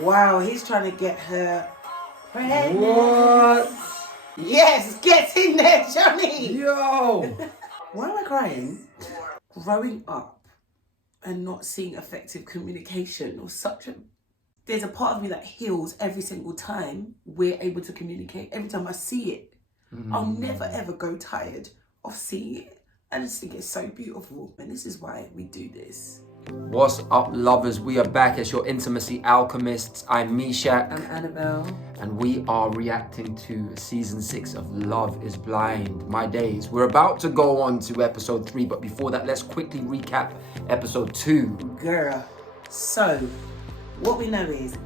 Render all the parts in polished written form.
Wow, he's trying to get her pregnant. What? Yes, get in there, Johnny. Yo. Why am I crying? Growing up and not seeing effective communication or such a... There's a part of me that heals every single time we're able to communicate. Every time I see it, I'll never ever go tired of seeing it. I just think it's so beautiful. And this is why we do this. What's up, lovers? We are back as your intimacy alchemists. I'm Mishak. I'm Annabelle. And we are reacting to season 6 of Love is Blind. My days. We're about to go on to episode 3, but before that, let's quickly recap episode 2. Girl. So, what we know is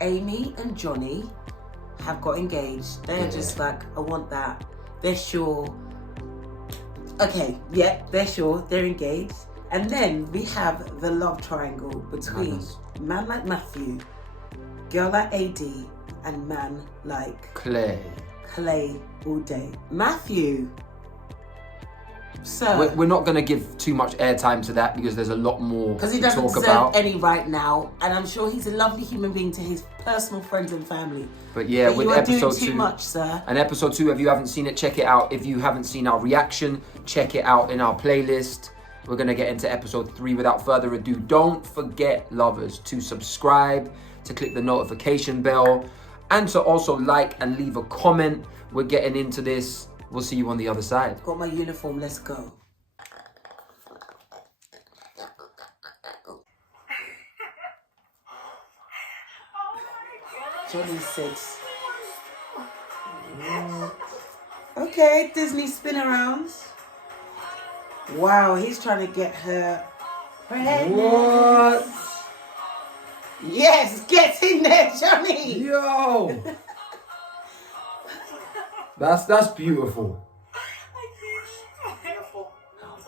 Amy and Johnny have got engaged. They're just like, I want that. They're sure. Okay, yeah, they're sure. They're engaged. And then we have the love triangle between man like Matthew, girl like AD, and man like Clay all day. Matthew. So we're not going to give too much airtime to that because there's a lot more because he to doesn't talk deserve about. any right now, and I'm sure he's a lovely human being to his personal friends and family. But yeah, but with you are episode doing 2, too much, sir. And episode 2, if you haven't seen it, check it out. If you haven't seen our reaction, check it out in our playlist. We're going to get into episode 3 without further ado. Don't forget, lovers, to subscribe, to click the notification bell, and to also like and leave a comment. We're getting into this. We'll see you on the other side. Got my uniform, let's go. Johnny 6. Okay, Disney spin arounds. Wow, he's trying to get her pregnant. What? Yes, get in there, Johnny. Yo. That's beautiful.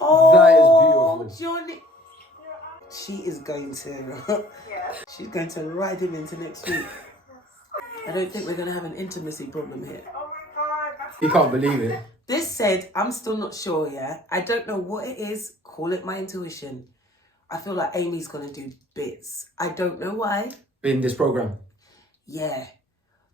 Oh, That is beautiful. Johnny. She is going to. She's going to ride him into next week. I don't think we're going to have an intimacy problem here. Oh my God. You can't believe it. This said, I'm still not sure, yeah? I don't know what it is. Call it my intuition. I feel like Amy's going to do bits. I don't know why. In this program. Yeah.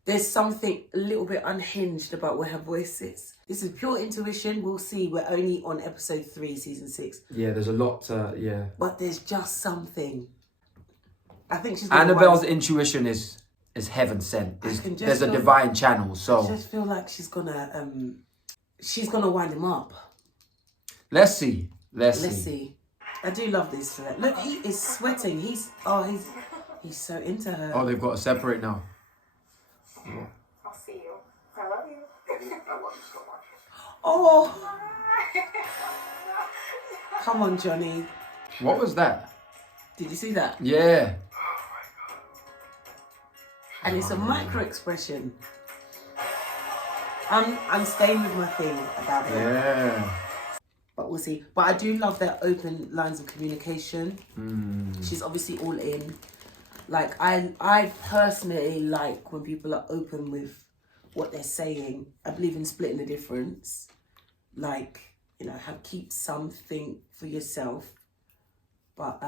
There's something a little bit unhinged about where her voice is. This is pure intuition. We'll see. We're only on episode 3, season 6. Yeah, there's a lot, yeah. But there's just something. I think she's... Annabelle's intuition is heaven sent. There's a divine channel, so... I just feel like she's gonna wind him up. Let's see. Let's see. I do love this. Look, he is sweating. He's so into her. Oh, they've got to separate now. I'll see you. I love you. I love you so much. Oh. Come on, Johnny. What was that? Did you see that? Yeah. And it's a micro expression. I'm staying with my thing about it. Yeah. But we'll see. But I do love their open lines of communication. She's obviously all in. Like, I personally like when people are open with what they're saying. I believe in splitting the difference. Like, you know, keep something for yourself. But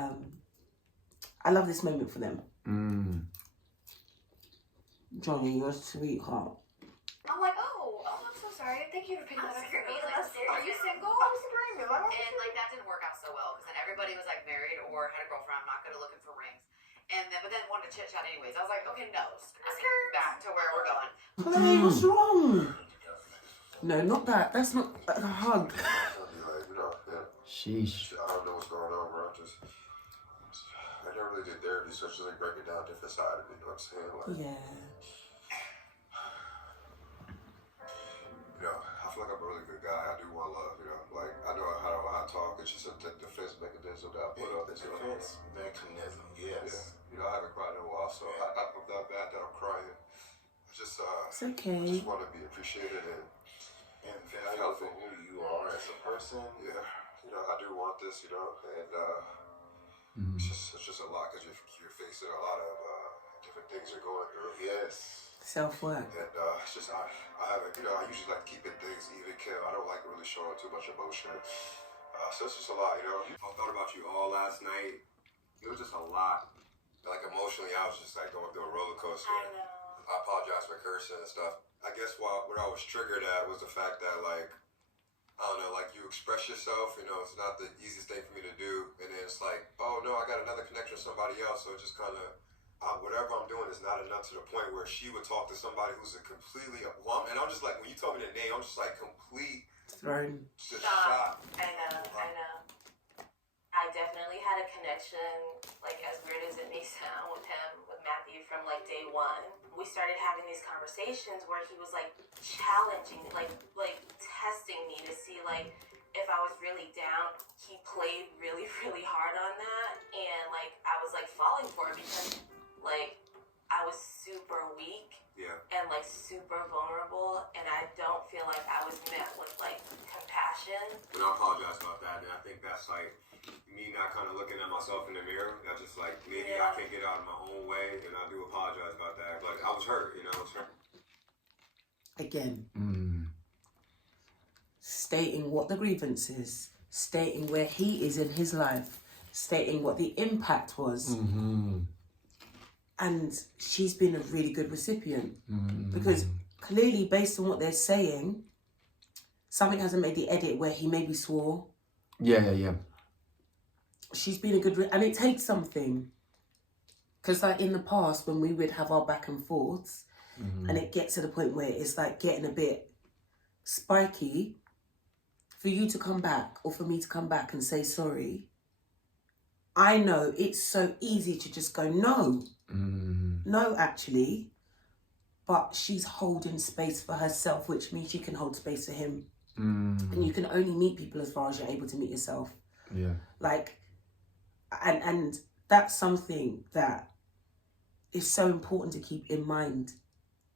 I love this moment for them. Johnny, you're a sweetheart. I'm like, oh, I'm so sorry. Thank you for picking that up for me. Like, are you single? I'm screaming. And like that didn't work out so well because then everybody was like married or had a girlfriend. I'm not good at looking for rings. And then, but then wanted to chit chat anyways. I was like, okay, no, back to where we're going. Hey, what's wrong? No, not that. That's not a hug. Sheesh. I don't know what's going on, bro. I never really did therapy, so just like breaking down different side of it. You know what I'm saying? Like, Yeah. you know, I feel like I'm a really good guy. I do want love. You know, like I know how to talk. It's just a defense mechanism that I put up. Defense mechanism, yes. Yeah. You know, I haven't cried in a while, so I'm not bad that I'm crying. I just It's okay. just want to be appreciated and feel for who you are as a person. Yeah, you know, I do want this. You know, and it's just a lot because you're facing a lot of different things you're going through. Yes. Self-work. And it's just I haven't, you know, I usually like keeping things even kill. I don't like really showing too much emotion. So it's just a lot, you know. I thought about you all last night. It was just a lot. Like emotionally, I was just like going through a roller coaster. I know. I apologize for cursing and stuff. I guess what I was triggered at was the fact that, like, I don't know, like, you express yourself, you know, it's not the easiest thing for me to do, and then it's like, oh no, I got another connection with somebody else, so it just kind of, whatever I'm doing is not enough to the point where she would talk to somebody who's a completely, and I'm just like, when you told me the name, I'm just like complete, Thrown. just Shocked. shocked. I know. I definitely had a connection, like as weird as it may sound, with Matthew from like day one. We started having these conversations where he was like challenging, like testing me to see like if I was really down. He played really, really hard on that, and like I was like falling for it because like I was super weak. Yeah. And like super vulnerable, and I don't feel like I was met with like compassion. And I apologize about that, and I think that's like me not kind of looking at myself in the mirror. That's just like maybe I can't get out of my own way, and I do apologize about that. But I was hurt, you know. I was hurt. Again, stating what the grievance is, stating where he is in his life, stating what the impact was. And she's been a really good recipient because clearly, based on what they're saying, something hasn't made the edit where he maybe swore. Yeah. She's been a good, and it takes something. Because like in the past, when we would have our back and forths, and it gets to the point where it's like getting a bit spiky, for you to come back or for me to come back and say sorry, I know it's so easy to just go, no, actually. But she's holding space for herself, which means she can hold space for him. And you can only meet people as far as you're able to meet yourself. Yeah. Like, and that's something that is so important to keep in mind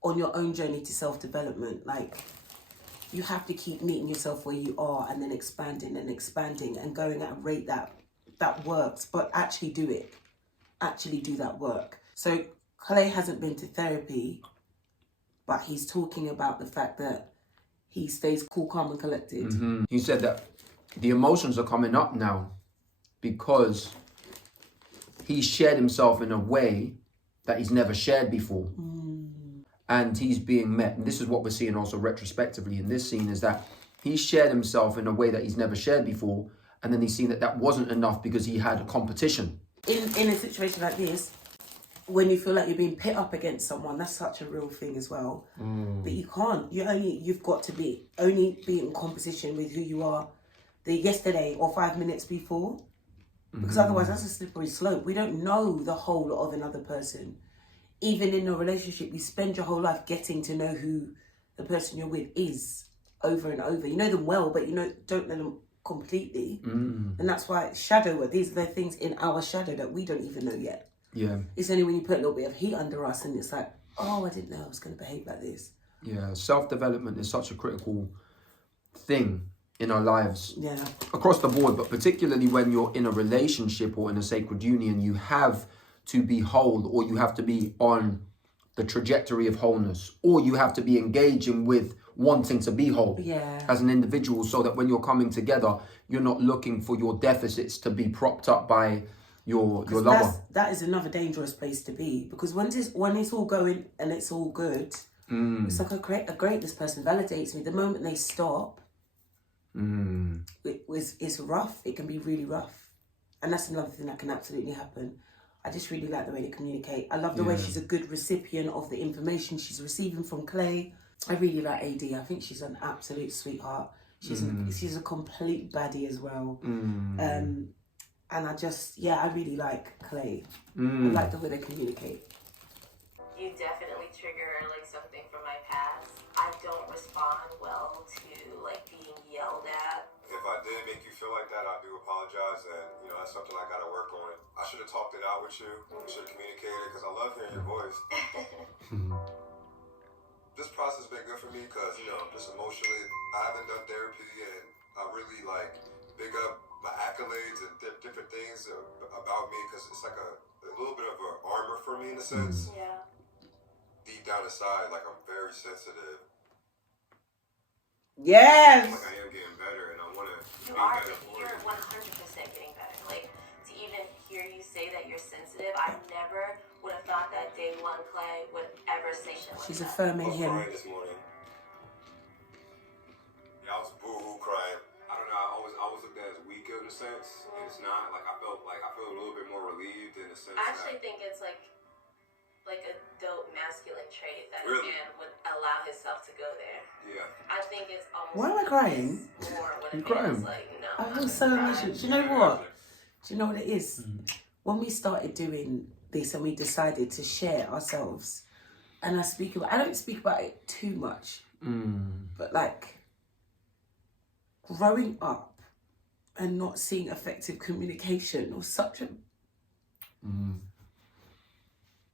on your own journey to self-development. Like, you have to keep meeting yourself where you are and then expanding and going at a rate that works, but actually do it. Actually do that work. So Clay hasn't been to therapy, but he's talking about the fact that he stays cool, calm and collected. He said that the emotions are coming up now because he shared himself in a way that he's never shared before. And he's being met. And this is what we're seeing also retrospectively in this scene, is that he shared himself in a way that he's never shared before. And then he's seen that wasn't enough because he had a competition. In a situation like this, when you feel like you're being pit up against someone, that's such a real thing as well. But you can't. You've got to be in competition with who you are the yesterday or 5 minutes before. Because otherwise that's a slippery slope. We don't know the whole of another person. Even in a relationship, you spend your whole life getting to know who the person you're with is over and over. You know them well, but don't know them completely. And that's why these are the things in our shadow that we don't even know yet. Yeah. It's only when you put a little bit of heat under us and it's like, oh, I didn't know I was going to behave like this. Yeah, self-development is such a critical thing in our lives. Yeah. Across the board, but particularly when you're in a relationship or in a sacred union, you have to be whole, or you have to be on the trajectory of wholeness, or you have to be engaging with wanting to be whole as an individual, so that when you're coming together, you're not looking for your deficits to be propped up by your lover. That is another dangerous place to be, because when it's all going and it's all good, it's like a greatness person validates me. The moment they stop, it's rough. It can be really rough, and that's another thing that can absolutely happen. I just really like the way they communicate. I love the way she's a good recipient of the information she's receiving from Clay. I really like AD. I think she's an absolute sweetheart. She's a complete baddie as well. And I really like Clay. I like the way they communicate. You definitely trigger like something from my past. I don't respond well to like being yelled at. If I did make you feel like that, I do apologize, and that's something I gotta work on. I should have talked it out with you. We should have communicated, because I love hearing your voice. This process has been good for me because, just emotionally, I haven't done therapy, and I really big up my accolades and different things about me, because it's like a little bit of an armor for me in a sense. Yeah. Deep down inside, I'm very sensitive. Yes. I am getting better, and I want to be better for You're you. 100% getting better. To even hear you say that you're sensitive, I never would have thought that day one Clay would ever say shit like She's that. affirming I was him. crying this morning. Yeah, I was boo-hoo crying. I don't know. I always looked at it as weak in a sense, and it's not. Like I feel a little bit more relieved in a sense. I actually think it's like a dope masculine trait that Really? a man would allow himself to go there. Yeah. I think it's almost. Why am I crying? More when You a man crying? is like, no. I I'm feel not so gonna cry. emotional. Do you know what? Do you know what it is? When we started doing this and we decided to share ourselves, and I don't speak about it too much, but like growing up and not seeing effective communication was such a.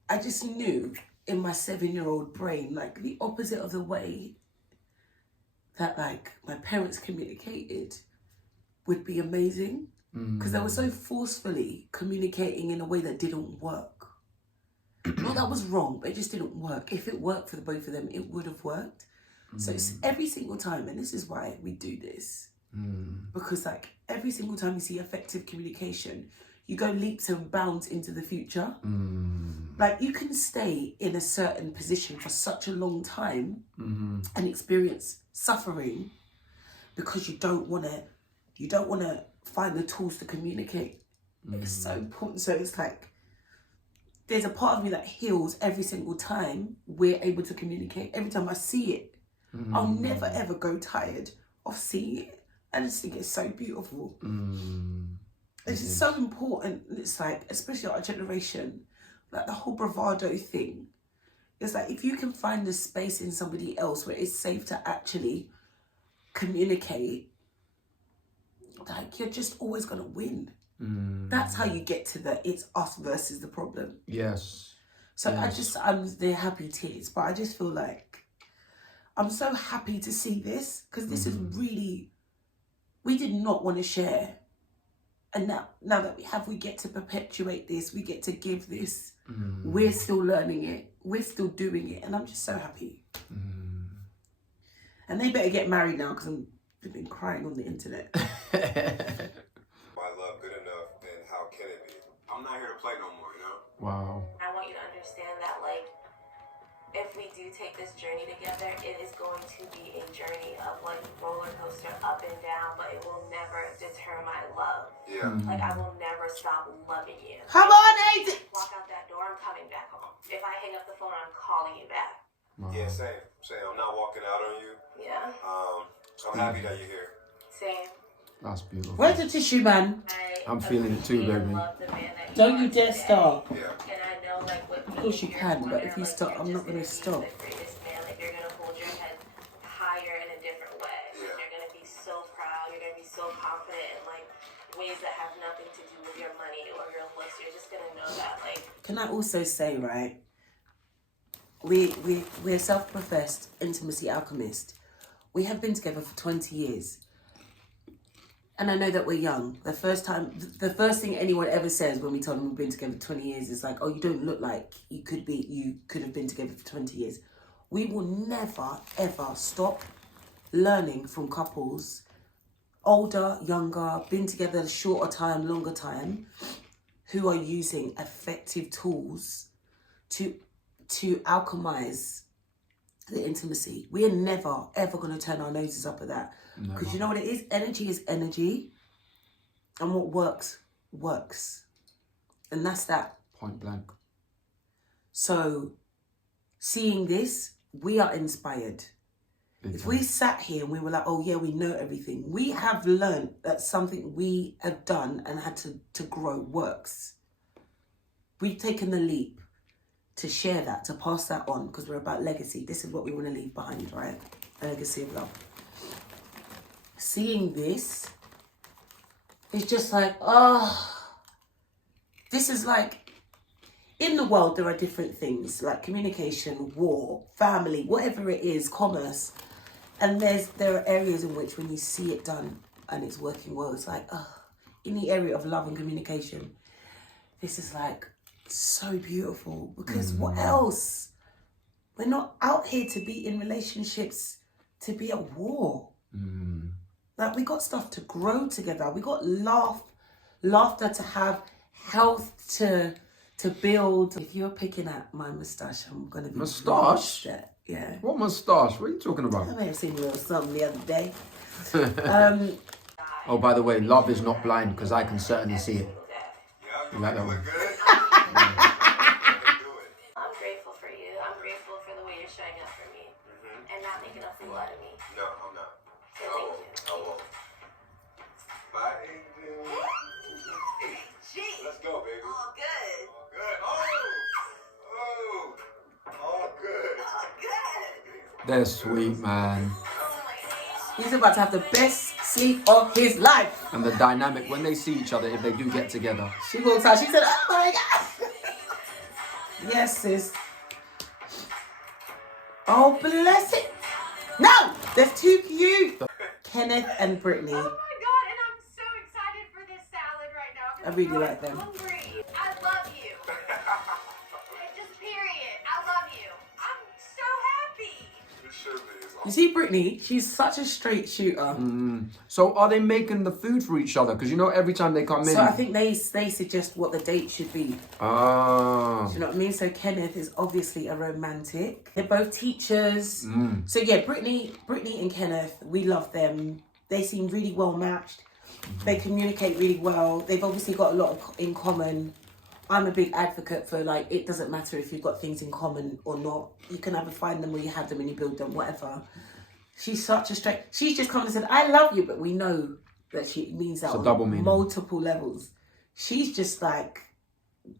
I just knew in my 7-year-old brain, like the opposite of the way that like my parents communicated would be amazing. Because they were so forcefully communicating in a way that didn't work. Not that was wrong, but it just didn't work. If it worked for the both of them, it would have worked. So it's every single time, and this is why we do this. Because like every single time you see effective communication, you go leaps and bounds into the future. Like you can stay in a certain position for such a long time and experience suffering because you don't want to find the tools to communicate. It's so important. So it's like there's a part of me that heals every single time we're able to communicate. Every time I see it, I'll never ever go tired of seeing it. I just think it's so beautiful. It's just so important. It's like, especially our generation, like the whole bravado thing. It's like if you can find a space in somebody else where it's safe to actually communicate, like you're just always gonna win. That's how you get to the it's us versus the problem. Yes. So I'm the happy tears, but I just feel like I'm so happy to see this because this is really, we did not want to share. And now that we get to perpetuate this, we get to give this. We're still learning it. We're still doing it. And I'm just so happy. And they better get married now because I've been crying on the internet. My love good enough, then how can it be? I'm not here to play no more, you know? Wow. I want you to understand that, like, if we do take this journey together, it is going to be a journey of, like, roller coaster up and down, but it will never deter my love. Yeah. Like, I will never stop loving you. Come on, Aiden! Walk out that door, I'm coming back home. If I hang up the phone, I'm calling you back. Wow. Yeah, same. I'm not walking out on you. Yeah. I'm happy that you're here. Same. That's beautiful. Where's the tissue, man? I'm feeling it too, baby. Don't you dare start. Yeah. And I know, like, what Of course you can, but if you stop, I'm not going to stop. the greatest man, like, you're gonna hold your head higher in a different way. Yeah. You're gonna be so proud. You're gonna be so confident in like ways that have nothing to do with your money or your looks. You're just gonna know that, like. Can I also say, right? We're self-professed intimacy alchemist. We have been together for 20 years. And I know that we're young. The first thing anyone ever says when we tell them we've been together for 20 years is like, oh, you don't look like you could have been together for 20 years. We will never, ever stop learning from couples, older, younger, been together a shorter time, longer time, who are using effective tools to alchemize the intimacy. We are never, ever going to turn our noses up at that. Because you know what it is? Energy is energy. And what works, works. And that's that. Point blank. So, seeing this, we are inspired. If we sat here and we were like, oh yeah, we know everything. We have learned that something we have done and had to grow works. We've taken the leap to share that, to pass that on, because we're about legacy. This is what we want to leave behind, right? A legacy of love. Seeing this, it's just like, this is like, in the world, there are different things like communication, war, family, whatever it is, commerce. And there are areas in which when you see it done and it's working well, it's like, in the area of love and communication, this is like so beautiful. Because what else? We're not out here to be in relationships to be at war. Like, we got stuff to grow together. We got laughter to have, health to to build. If you're picking at my moustache, I'm gonna be Moustache? really upset. Yeah. What moustache? What are you talking about? I may have seen you or something the other day. Oh, by the way, love is not blind because I can certainly see it. You like that one? I'm grateful for you. I'm grateful for the way you're showing up for me and not making a fool out of me. No, I'm not. So thank you. I won't. Bye, Adrian. Let's go, baby. All good. All good. All good. All good. They're sweet, man. He's about to have the best sleep of his life. And the dynamic when they see each other, if they do get together. She walks out. She said, "Oh my God." Yes, sis. Oh, bless it. No, there's too cute. Kenneth and Brittany. Oh my God, and I'm so excited for this salad right now. I really like them. Hungry. I love you. Just period. I love you. I'm so happy. It should be. It's You see, Brittany, she's such a straight shooter. So are they making the food for each other? Because you know every time they come in. So I think they suggest what the date should be. Ah. Do you know what I mean? So Kenneth is obviously a romantic. They're both teachers. So yeah, Brittany and Kenneth, we love them. They seem really well matched. They communicate really well. They've obviously got a lot in common. I'm a big advocate for, like, it doesn't matter if you've got things in common or not. You can either find them or you have them and you build them, whatever. She's such a straight... She's just come and said, I love you, but we know that she means that It's a on double meaning. multiple levels. She's just like,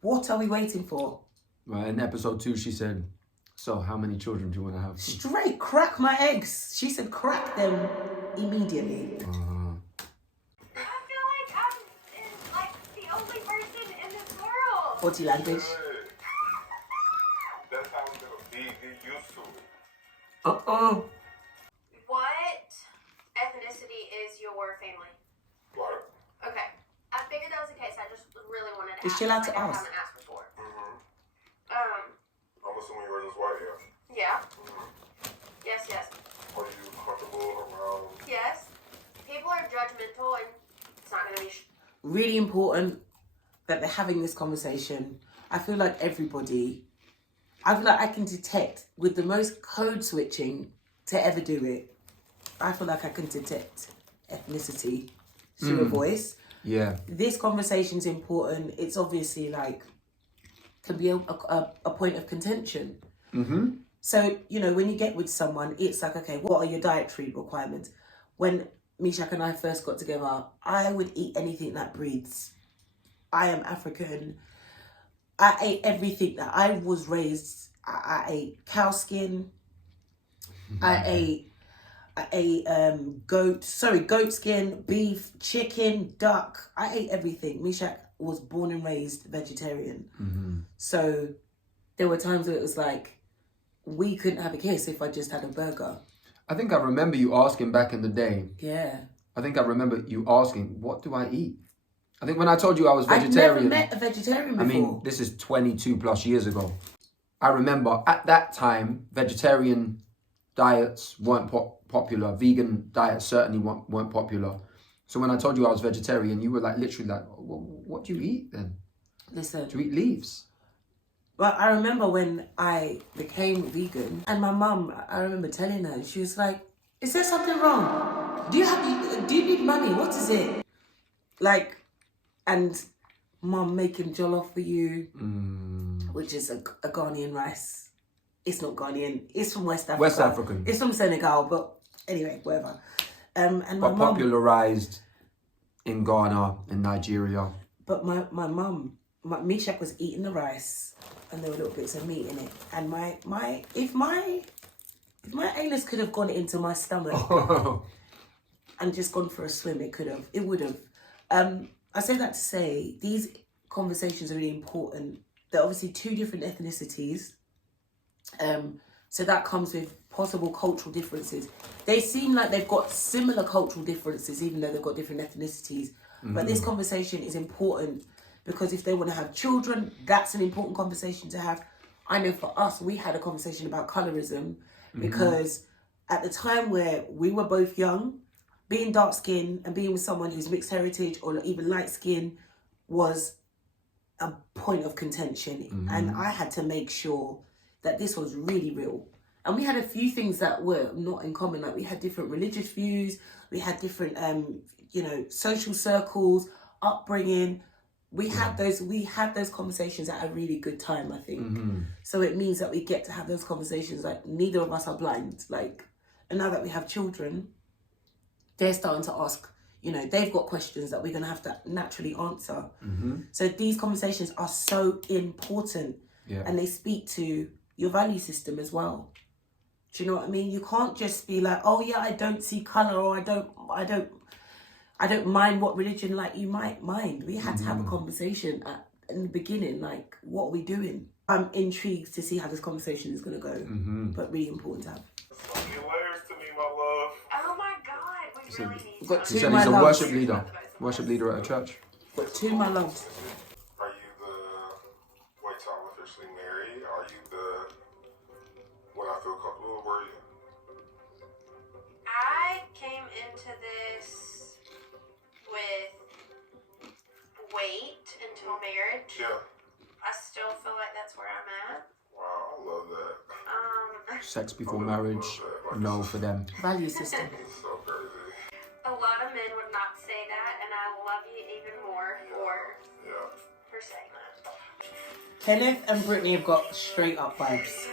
what are we waiting for? Well, in episode 2, she said, so how many children do you want to have? Straight, crack my eggs. She said, crack them immediately. I feel like I'm like the only person in this world. Body language. That's how it's gonna be. Get used to it. What ethnicity is your family? What? Okay. I figured that was the case. I just really wanted to Is ask. she allowed to like I ask? haven't asked before. I'm assuming yours is white, yeah. Yeah. Yes, yes. Are you comfortable around? Yes. People are judgmental and it's not going to be... Really important that they're having this conversation. I feel like I can detect with the most code switching to ever do it. I feel like I can detect ethnicity through a voice. Yeah. This conversation's important. It's obviously like, can be a point of contention. So, you know, when you get with someone, it's like, okay, what are your dietary requirements? When Mishak and I first got together, I would eat anything that breathes. I am African. I ate everything that I was raised. I ate cow skin. I ate goat skin, beef, chicken, duck. I ate everything. Mishak was born and raised vegetarian. So there were times where it was like, we couldn't have a kiss if I just had a burger. I think I remember you asking back in the day. Yeah. I think I remember you asking, what do I eat? I think when I told you I was vegetarian. I've never met a vegetarian before. I mean, this is 22 plus years ago. I remember at that time, vegetarian diets weren't popular. Vegan diets certainly weren't popular. So when I told you I was vegetarian, you were like literally like, what do you eat then? Listen. Do you eat leaves? Well, I remember when I became vegan, and my mum, I remember telling her, she was like, is there something wrong? Do you need money? What is it? Like, and mum making jollof for you, which is a Ghanaian rice. It's not Ghanaian. It's from West Africa. West African. It's from Senegal, but anyway, whatever. And my But mum... popularized in Ghana, in Nigeria. But my mum, Mishak was eating the rice, and there were little bits of meat in it. And if my anus could have gone into my stomach and just gone for a swim, it would have. I say that to say these conversations are really important. They're obviously two different ethnicities. So that comes with possible cultural differences. They seem like they've got similar cultural differences, even though they've got different ethnicities. But this conversation is important because if they want to have children, that's an important conversation to have. I know for us, we had a conversation about colorism because at the time where we were both young, being dark skinned and being with someone who's mixed heritage or even light skin was a point of contention, and I had to make sure that this was really real. And we had a few things that were not in common. Like we had different religious views, we had different, social circles, upbringing. We had those conversations at a really good time, I think. So it means that we get to have those conversations. Like neither of us are blind. Like, and now that we have children, they're starting to ask. They've got questions that we're gonna have to naturally answer. So these conversations are so important, and they speak to your value system as well. Do you know what I mean? You can't just be like, oh yeah, I don't see color, or I don't mind what religion like you might mind. We had to have a conversation in the beginning, like, what are we doing? I'm intrigued to see how this conversation is going to go, but really important to have. So many layers to me, my love. Oh my God, we really need We've got He two said my he's a loves. worship leader at a church. Got two my loves. Are you the wait till I'm officially married? Are you the when I feel comfortable? Where are you? I came into this with wait until marriage. Yeah. I still feel like that's where I'm at. Wow, I love that. Sex before marriage, no for them. Value system. It's so crazy. A lot of men would not say that, and I love you even more for saying that. Kenneth and Brittany have got straight up vibes.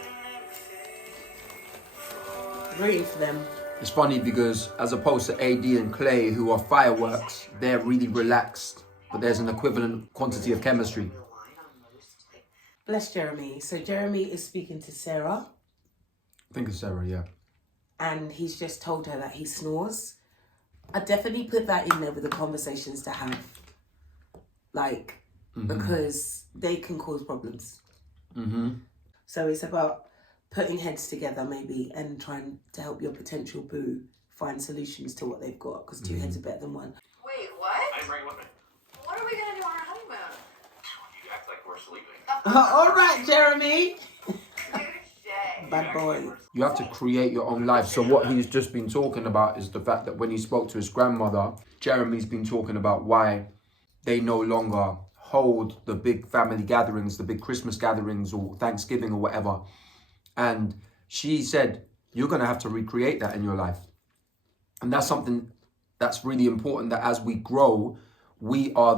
Rooting for them. It's funny because as opposed to AD and Clay, who are fireworks, they're really relaxed, but there's an equivalent quantity of chemistry. Bless Jeremy. So Jeremy is speaking to Sarah, I think it's Sarah, yeah. and he's just told her that he snores. I definitely put that in there with the conversations to have, like, because they can cause problems. So it's about putting heads together maybe and trying to help your potential boo find solutions to what they've got, because two heads are better than one. Wait, what? I didn't bring it with me. What are we gonna do on our honeymoon? You act like we're sleeping. All right, Jeremy. Touche. Bad boy. You have to create your own life. So what he's just been talking about is the fact that when he spoke to his grandmother, Jeremy's been talking about why they no longer hold the big family gatherings, the big Christmas gatherings or Thanksgiving or whatever. And she said, you're going to have to recreate that in your life. And that's something that's really important, that as we grow, we are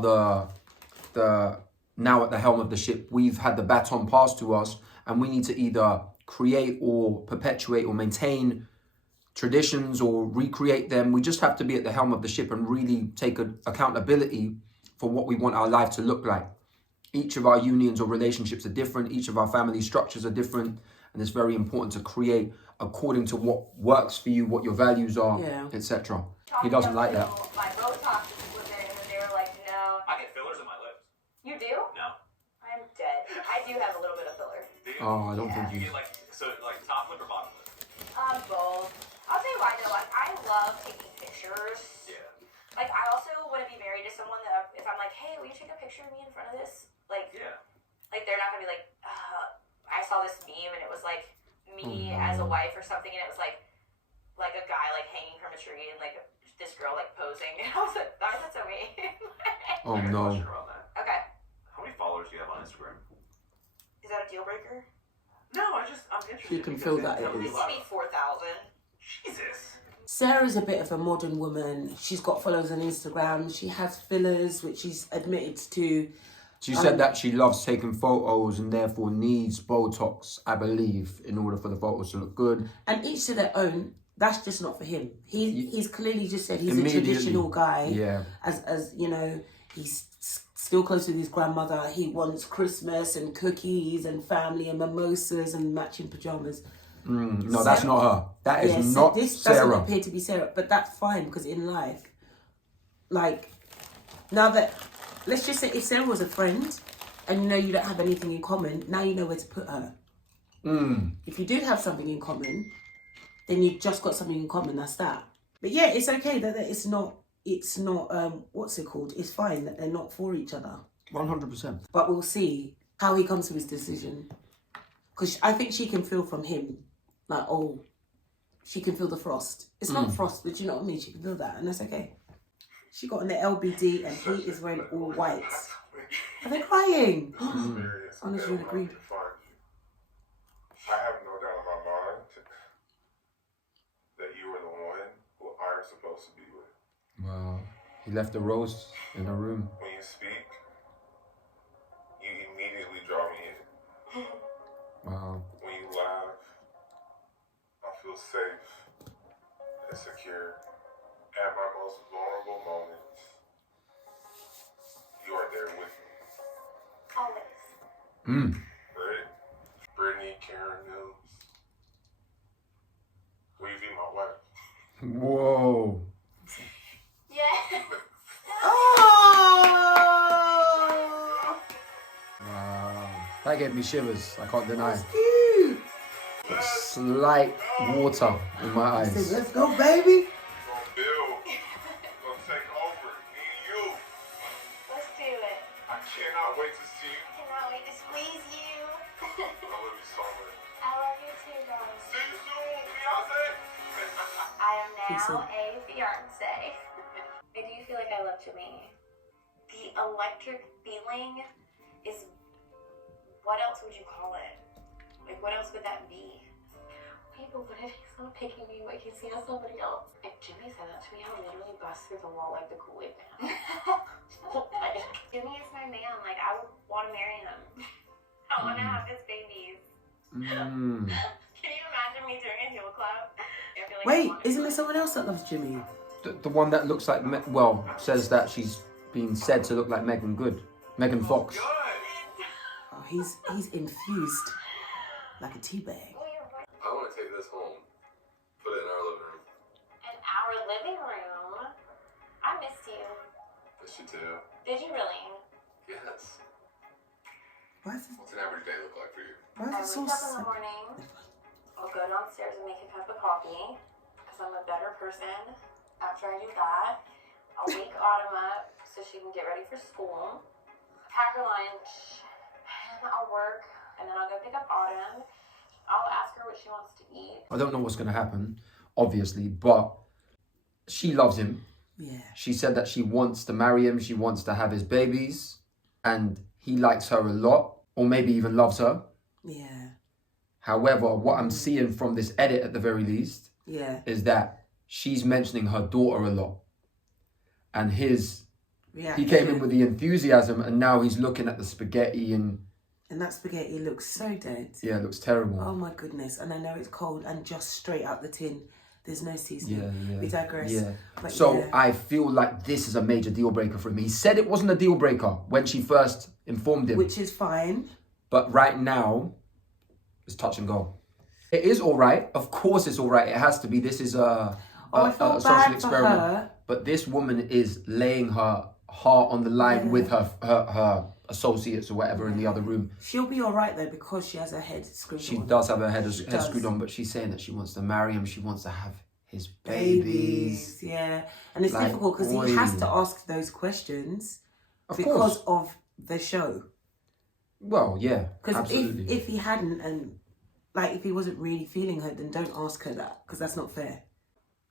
the now at the helm of the ship. We've had the baton passed to us, and we need to either create or perpetuate or maintain traditions or recreate them. We just have to be at the helm of the ship and really take accountability for what we want our life to look like. Each of our unions or relationships are different. Each of our family structures are different. And it's very important to create according to what works for you, what your values are, etc. He doesn't like that. My Botox was in, and they were like, no. I get fillers in my lips. You do? No. I'm dead. I do have a little bit of filler. Do you? Oh, I don't think You you... get like top lip or bottom lip? Both. I'll tell you why though. Like, I love taking pictures. Yeah. Like, I also want to be married to someone that if I'm like, hey, will you take a picture of me in front of this? Like, like they're not gonna be like, I saw this meme and it was like me as a wife or something, and it was like a guy like hanging from a tree and like this girl like posing, and I was like, that's so me. Oh, I got a no. question around that. Okay. How many followers do you have on Instagram? Is that a deal breaker? No, I'm interested. You can feel that it It is. used to be 4,000. Jesus. Sarah's a bit of a modern woman. She's got followers on Instagram. She has fillers, which she's admitted to. She said that she loves taking photos and therefore needs Botox, I believe, in order for the photos to look good. And each to their own. That's just not for him. He's clearly just said he's a Immediately. traditional guy. Yeah. As you know, he's still close with his grandmother. He wants Christmas and cookies and family and mimosas and matching pajamas. No, that's not her. That is so not this doesn't Sarah. appear to be Sarah, but that's fine, because in life, like, now that, let's just say if Sarah was a friend and you know you don't have anything in common, now you know where to put her. If you did have something in common, then you've just got something in common, that's that. But yeah, it's okay that it's not what's it called? It's fine that they're not for each other. 100%. But we'll see how he comes to his decision. Because I think she can feel from him, like, oh, she can feel the frost. It's not frost, but you know what I mean? She can feel that, and that's okay. She got on the LBD and he is wearing all white. Are they crying? This experience Honestly, that allowed agreed. me to find you. I have no doubt in my mind that you are the one who I'm supposed to be with. Wow. He left a rose in her room. When you speak, you immediately draw me in. Wow. When you laugh, I feel safe and secure. At my most vulnerable moments, you are there with me. Always. Mm. Right? Brittany Karen Mills. Will you be my wife? Whoa. Yeah. Oh! Wow. That gave me shivers. I can't deny. That's cute. Slight water in my I said, eyes. let's go, baby. Gonna build. Gonna take over. Me and you. Let's do it. I cannot wait to see you. Cannot wait to squeeze you. I love you so much. I love you too, darling. See you soon, Beyonce. I am Peace now out. a fiance. I do feel like I love Jimmy. The electric feeling is, what else would you call it? Like, what else would that be? Wait, but what if he's not picking me, but he's seeing somebody else? If Jimmy said that to me, I would literally bust through the wall like the Kool-Aid man. Like, Jimmy is my man. Like, I would want to marry him. I want to have his babies. Mm. Can you imagine me doing a heel clap? I feel like I Wait, want to. isn't there someone else that loves Jimmy? The one that looks like, well, says that she's been said to look like Megan Fox. Good. Oh, he's infused like a tea bag. Oh, you're right. I want to take this home, put it in our living room. In our living room. I missed you. Miss you too. Did you really? Yes. Why is it, What's an average day look like for you? why I is it so wake up in the sad? morning. I'll go downstairs and make a cup of coffee because I'm a better person after I do that. I'll wake Autumn up so she can get ready for school. Pack her lunch. And I'll work. And then I'll go pick up Autumn. I'll ask her what she wants to eat. I don't know what's going to happen, obviously, but she loves him. Yeah. She said that she wants to marry him. She wants to have his babies. And he likes her a lot, or maybe even loves her. Yeah. However, what I'm seeing from this edit at the very least Yeah. is that she's mentioning her daughter a lot. And he came in with the enthusiasm, and now he's looking at the spaghetti and that spaghetti looks so dead. yeah, it looks terrible. Oh my goodness. And I know it's cold and just straight out the tin. There's no seasoning. Yeah. We digress. Yeah. But So yeah. I feel like this is a major deal breaker for him. He said it wasn't a deal breaker when she first informed him. Which is fine. But right now, it's touch and go. It is all right. Of course it's all right. It has to be. This is a I feel social bad for experiment. her. But this woman is laying her heart on the line with her associates or whatever in the other room. She'll be all right though because she has her head screwed She on. does have her head She screwed does. on, but she's saying that she wants to marry him. She wants to have his babies. Yeah. And it's Like, difficult because oi. he has to ask those questions Of because course. of the show. Well, yeah, Because absolutely. if he hadn't and like if he wasn't really feeling her, then don't ask her that because that's not fair.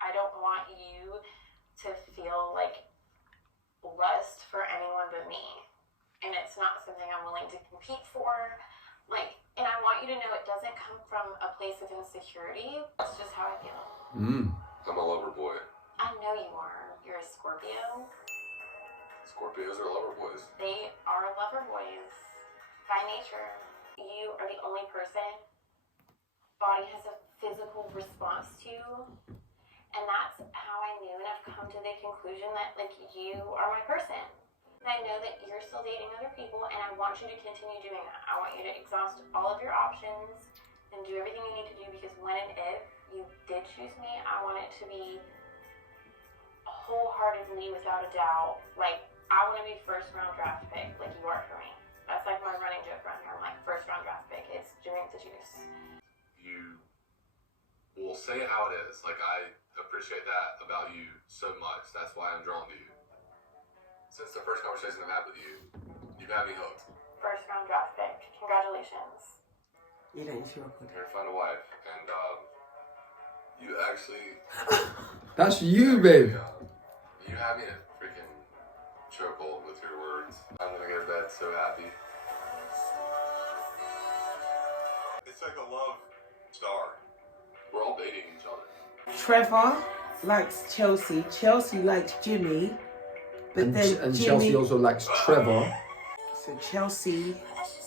I don't want you to feel like lust for anyone but me. And it's not something I'm willing to compete for. Like, and I want you to know it doesn't come from a place of insecurity. It's just how I feel. I'm a lover boy. I know you are. You're a Scorpio. Scorpios are lover boys. They are lover boys by nature. You are the only person body has a physical response to. And that's how I knew and I've come to the conclusion that, like, you are my person. And I know that you're still dating other people, and I want you to continue doing that. I want you to exhaust all of your options and do everything you need to do, because when and if you did choose me, I want it to be wholeheartedly, without a doubt. Like, I want to be first round draft pick, like you are for me. That's like my running joke around here. I'm like, first round draft pick. It's drink the juice. You will say it how it is. Like, I appreciate that about you so much. That's why I'm drawn to you. Since the first conversation I've had with you, you've had me hooked. First round draft pick. Congratulations. You don't feel good. You're gonna find a wife, and you actually, That's you, babe. you have me in a freaking chokehold with your words. I'm gonna get in bed so happy. It's like a love star. We're all dating each other. Trevor likes Chelsea. Chelsea likes Jimmy. But And, then and Jimmy, Chelsea also likes Trevor. So Chelsea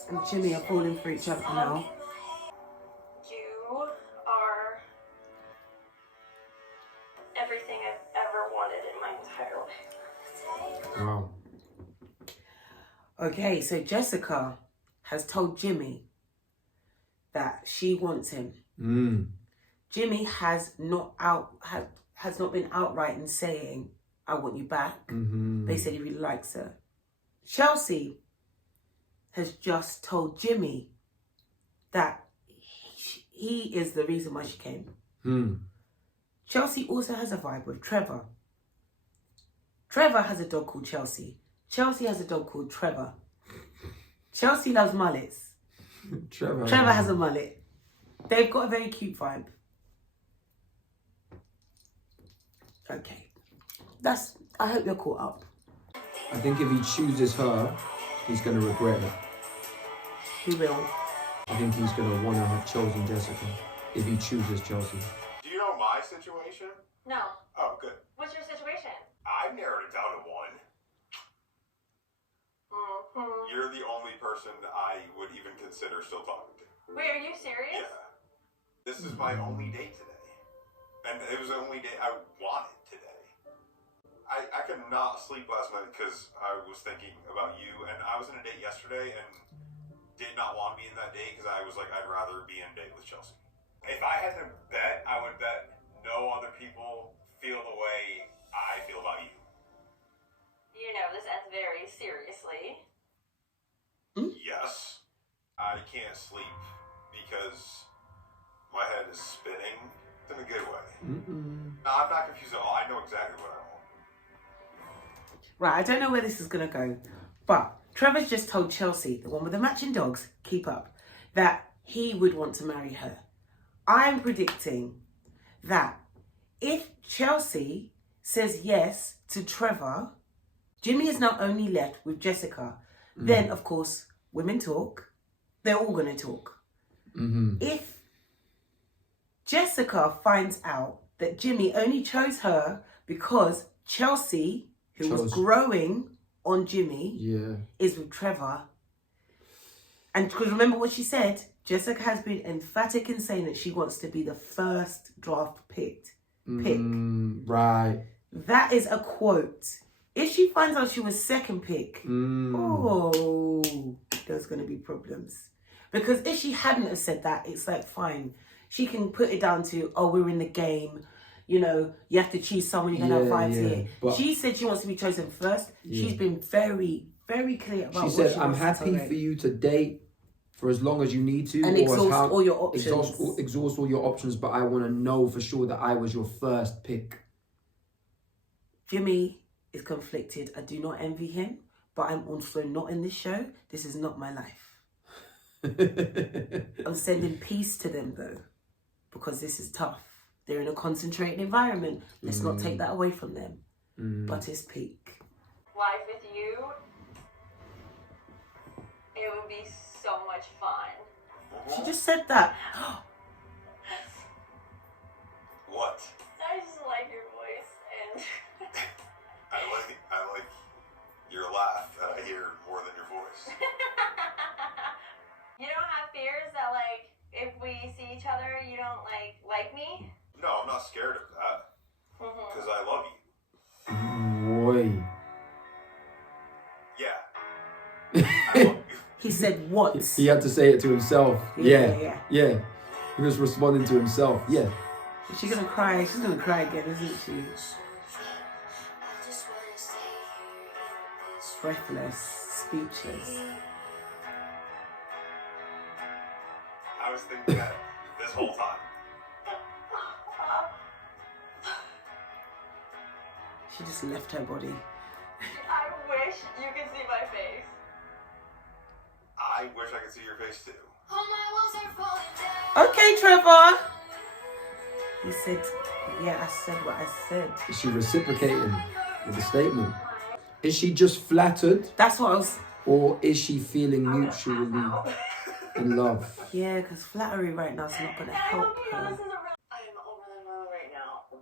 and Jimmy are falling for each other now. You are everything I've ever wanted in my entire life. Wow. Okay, so Jessica has told Jimmy that she wants him. Jimmy has not been outright in saying, I want you back. They said he really likes her. Chelsea has just told Jimmy that he is the reason why she came. Chelsea also has a vibe with Trevor. Trevor has a dog called Chelsea. Chelsea has a dog called Trevor. Chelsea loves mullets. Trevor has a mullet. They've got a very cute vibe. Okay. I hope you're caught up. I think if he chooses her, he's going to regret it. He will. I think he's going to want to have chosen Jessica if he chooses Chelsea. Do you know my situation? No. Oh, good. What's your situation? I've narrowed it down to one. You're the only person I would even consider still talking to. Wait, are you serious? Yeah. This is my only date today. And it was the only date I wanted today. I could not sleep last night because I was thinking about you, and I was in a date yesterday and did not want to be in that date because I was like, I'd rather be in a date with Chelsea. If I had to bet, I would bet no other people feel the way I feel about you. You know, this ends very seriously. Yes. I can't sleep because my head is spinning in a good way. No, I'm not confused at all. I know exactly what I want. Right, I don't know where this is going to go, but Trevor's just told Chelsea, the one with the matching dogs, keep up, that he would want to marry her. I'm predicting that if Chelsea says yes to Trevor, Jimmy is now only left with Jessica. Then, of course, women talk. They're all going to talk. If Jessica finds out that Jimmy only chose her because Chelsea, who was growing on Jimmy, is with Trevor. And because remember what she said, Jessica has been emphatic in saying that she wants to be the first draft pick. Right. That is a quote. If she finds out she was second pick, there's going to be problems. Because if she hadn't have said that, it's like, fine. She can put it down to, oh, we're in the game. You know, you have to choose someone, you're going to have vibes here. But she said she wants to be chosen first. She's been very, very clear about what she wants. I'm happy for you to date for as long as you need to. And exhaust all your options. Exhaust all your options, but I want to know for sure that I was your first pick. Jimmy is conflicted. I do not envy him, but I'm also not in this show. This is not my life. I'm sending peace to them though, because this is tough. They're in a concentrated environment. Let's not take that away from them. But it's peak. Life with you, it would be so much fun. She just said that. What? I just like your voice and I like your laugh that I hear more than your voice. you don't have fears that like if we see each other you don't like me? No, I'm not scared of that. Because I love you. Boy. Yeah. I love you. He said what? He had to say it to himself. Yeah. He was responding to himself. Yeah. Is she gonna cry? She's gonna cry again, isn't she? Breathless, speechless. I was thinking that this whole time. She just left her body. I wish you could see my face. I wish I could see your face too. Okay, Trevor. He said, yeah, I said what I said. Is she reciprocating with the statement? Is she just flattered? That's what I was... Or is she feeling mutually in love? Yeah, because flattery right now is not going to help her. I'm over the moon right now.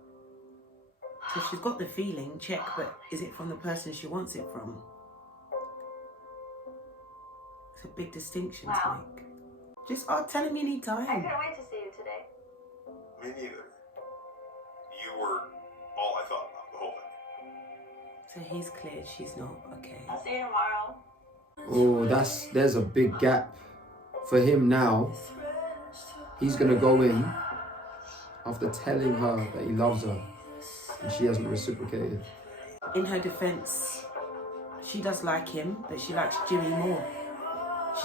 So she's got the feeling, check, but is it from the person she wants it from? It's a big distinction to make. Just tell him you need I time. couldn't wait to see you today. Me neither. You were all I thought about the whole thing. So he's cleared, she's not. Okay. I'll see you tomorrow. Oh, there's a big gap for him now. He's gonna go in after telling her that he loves her, and she hasn't reciprocated. In her defense, she does like him, but she likes Jimmy more.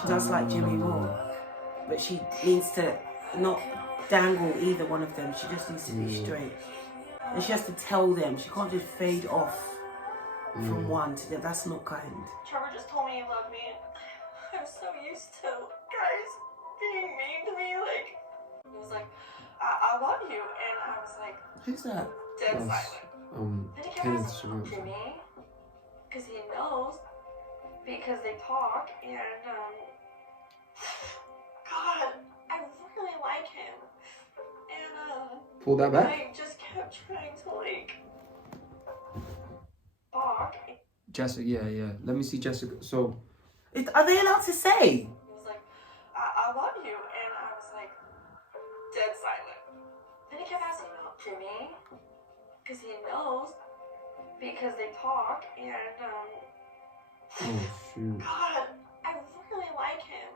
She does like Jimmy more, but she needs to not dangle either one of them. She just needs to be straight, and she has to tell them. She can't just fade off from one to the other. That's not kind. Trevor just told me he loved me. I'm so used to guys being mean to me. Like, he was like, I love you. And I was like, Who's that? dead That's, silent. Then he kept Kenneth asking, Surratt. Jimmy? Because he knows. Because they talk. And, God, I really like him. And, Pull that back. I just kept trying to, like, talk. Jessica, yeah. Let me see Jessica. So, Are they allowed to say? He was like, I love you. And I was like, dead silent. Then he kept asking about Jimmy. Because he knows. Because they talk. And, oh shoot. God, I really like him.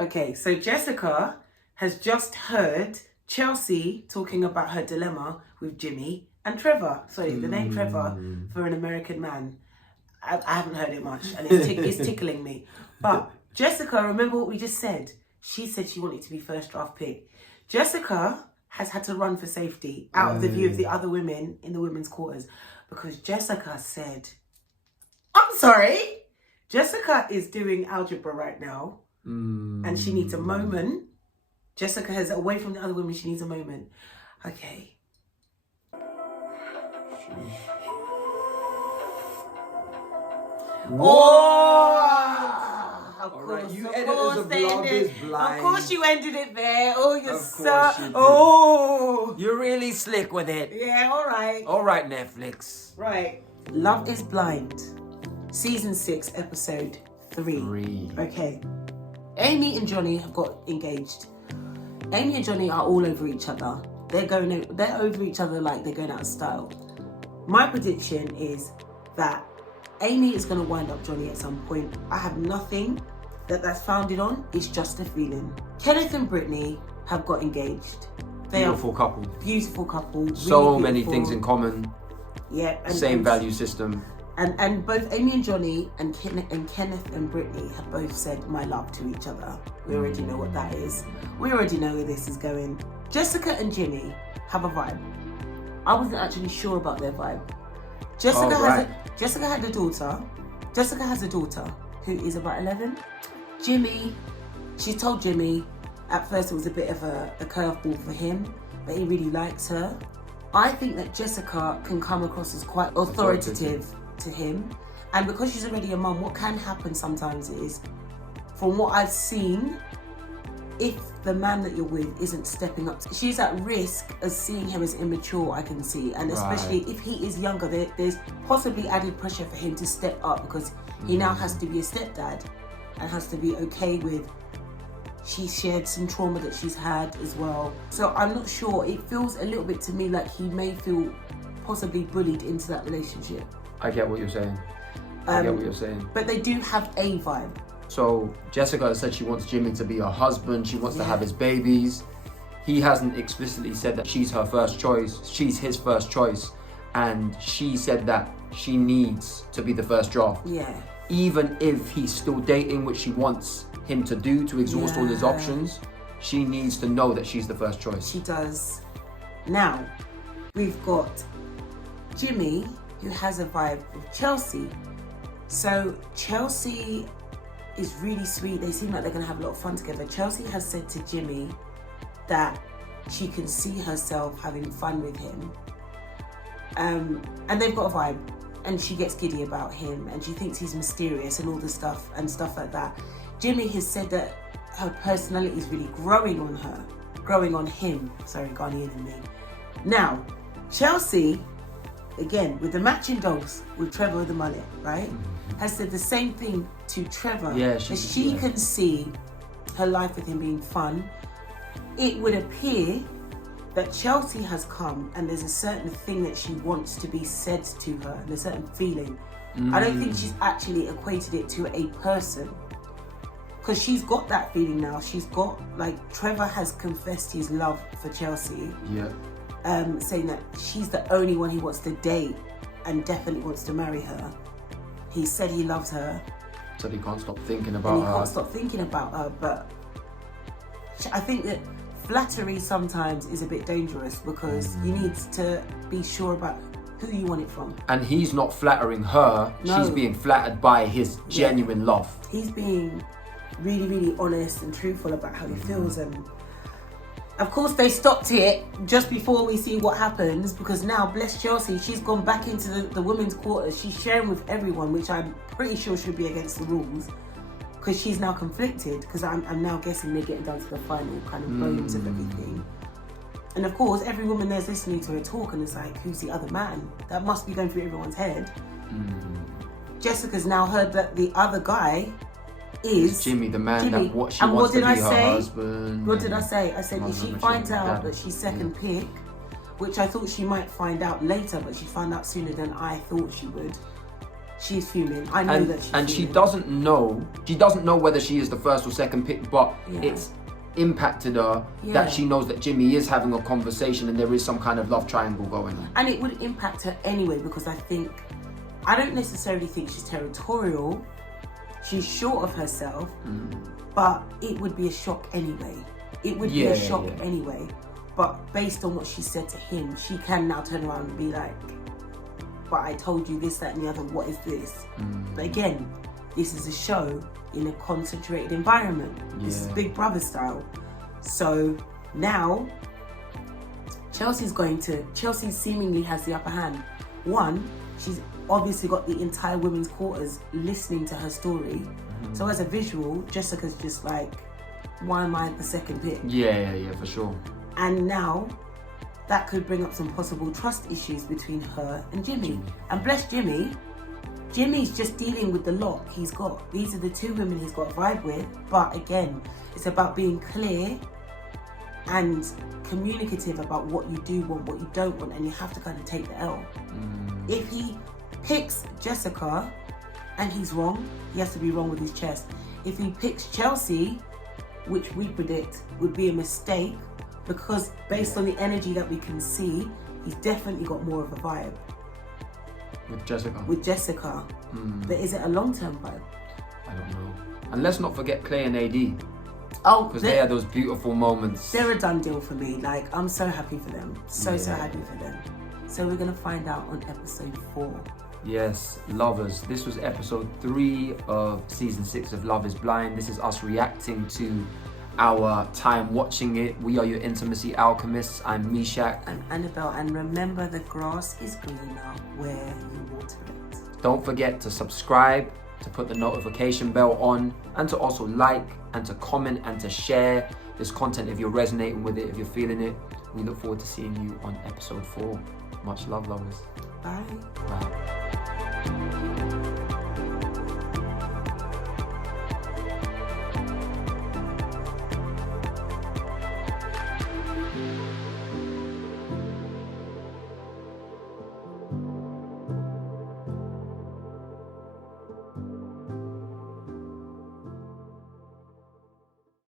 And, Okay, so Jessica has just heard Chelsea talking about her dilemma with Jimmy and Trevor. Sorry, the name Trevor for an American man. I haven't heard it much, and it's tickling me. But Jessica, remember what we just said? She said she wanted to be first draft pick. Jessica has had to run for safety out of the view of the other women in the women's quarters because Jessica said, I'm sorry, Jessica is doing algebra right now and she needs a moment. Jessica is away from the other women, she needs a moment. Okay. Oh! Of All right, course, you of editors course of they Love ended. is Blind. Of course you ended it there. Oh, you're Of so... course you did. Oh! You're really slick with it. Yeah, all right. All right, Netflix. Right. Love is Blind. Season 6, episode 3. Okay. Amy and Johnny have got engaged. Amy and Johnny are all over each other. They're over each other like they're going out of style. My prediction is that Amy is going to wind up Johnny at some point. I have nothing that's founded on. It's just a feeling. Kenneth and Brittany have got engaged. They Beautiful are couple. beautiful couple. So really many beautiful. things in common. Yeah. Same value system. And both Amy and Johnny and Kenneth and Brittany have both said my love to each other. We already know what that is. We already know where this is going. Jessica and Jimmy have a vibe. I wasn't actually sure about their vibe. Jessica had a daughter. Jessica has a daughter who is about 11. She told Jimmy at first it was a bit of a curveball for him, but he really likes her. I think that Jessica can come across as quite authoritative to him, and because she's already a mum, what can happen sometimes is, from what I've seen, if the man that you're with isn't stepping up, she's at risk of seeing him as immature, I can see, and especially if he is younger, there's possibly added pressure for him to step up because he now has to be a stepdad and has to be okay with, she shared some trauma that she's had as well. So I'm not sure, it feels a little bit to me like he may feel possibly bullied into that relationship. I get what you're saying. But they do have a vibe. So Jessica has said she wants Jimmy to be her husband. She wants to have his babies. He hasn't explicitly said that she's her first choice. She's his first choice. And she said that she needs to be the first draft. Yeah. Even if he's still dating, which she wants him to do to exhaust all his options, she needs to know that she's the first choice. She does. Now, we've got Jimmy, who has a vibe with Chelsea. So Chelsea is really sweet. They seem like they're gonna have a lot of fun together. Chelsea has said to Jimmy that she can see herself having fun with him. And they've got a vibe. and she gets giddy about him, and she thinks he's mysterious and all the stuff like that. Jimmy has said that her personality is really growing on him. Sorry, Ghanaian in me. Now, Chelsea, again, with the matching dogs with Trevor the mullet, right, has said the same thing to Trevor. Yeah, that she can see her life with him being fun. It would appear that Chelsea has come and there's a certain thing that she wants to be said to her, and a certain feeling. I don't think she's actually equated it to a person, because she's got that feeling now. She's got, like, Trevor has confessed his love for Chelsea. Yeah. Saying that she's the only one he wants to date and definitely wants to marry her. He said he loves her. So he can't stop thinking about her. Can't stop thinking about her, but I think that flattery sometimes is a bit dangerous, because you need to be sure about who you want it from. And he's not flattering her. No. She's being flattered by his genuine love. He's being really, really honest and truthful about how he feels, and of course they stopped it just before we see what happens, because now, bless Chelsea, she's gone back into the women's quarters. She's sharing with everyone, which I'm pretty sure should be against the rules, because she's now conflicted, because I'm now guessing they're getting down to the final kind of bones of everything. And of course, every woman there's listening to her talk, and it's like, who's the other man? That must be going through everyone's head. Jessica's now heard that the other guy is Jimmy, the man Jimmy. that she And wants what to did be I her say? husband. What did I say? I said, if she finds out that she's second Yeah. pick, which I thought she might find out later, but she found out sooner than I thought she would. She's fuming. I know that she's and she fuming. doesn't know. She doesn't know whether she is the first or second pick, but Yeah. it's impacted her Yeah. that she knows that Jimmy is having a conversation and there is some kind of love triangle going on. And it would impact her anyway, because I don't necessarily think she's territorial. She's sure of herself, but it would be a shock anyway. It would be a shock anyway. But based on what she said to him, she can now turn around and be like, but I told you this, that and the other, what is this? But again, this is a show in a concentrated environment. This is Big Brother style. So now, Chelsea seemingly has the upper hand. One, she's obviously got the entire women's quarters listening to her story. So as a visual, Jessica's just like, why am I the second pick? Yeah, for sure. And now, that could bring up some possible trust issues between her and Jimmy. And bless Jimmy, Jimmy's just dealing with the lot he's got. These are the two women he's got a vibe with. But again, it's about being clear and communicative about what you do want, what you don't want, and you have to kind of take the L. If he picks Jessica and he's wrong, he has to be wrong with his chest. If he picks Chelsea, which we predict would be a mistake, because based on the energy that we can see, he's definitely got more of a vibe With Jessica. But is it a long-term vibe? I don't know. And let's not forget Clay and AD. Oh, Because they had those beautiful moments. they're a done deal for me. Like, I'm so happy for them. So happy for them. So we're going to find out on episode 4. Yes, lovers. This was episode 3 of season 6 of Love is Blind. This is us reacting to our time watching it. We are your intimacy alchemists. I'm Mishak. And Annabelle, and remember, the grass is greener where you water it. Don't forget to subscribe, to put the notification bell on, and to also like and to comment and to share this content if you're resonating with it, if you're feeling it. We look forward to seeing you on episode 4. Much love, lovers. Bye. Bye.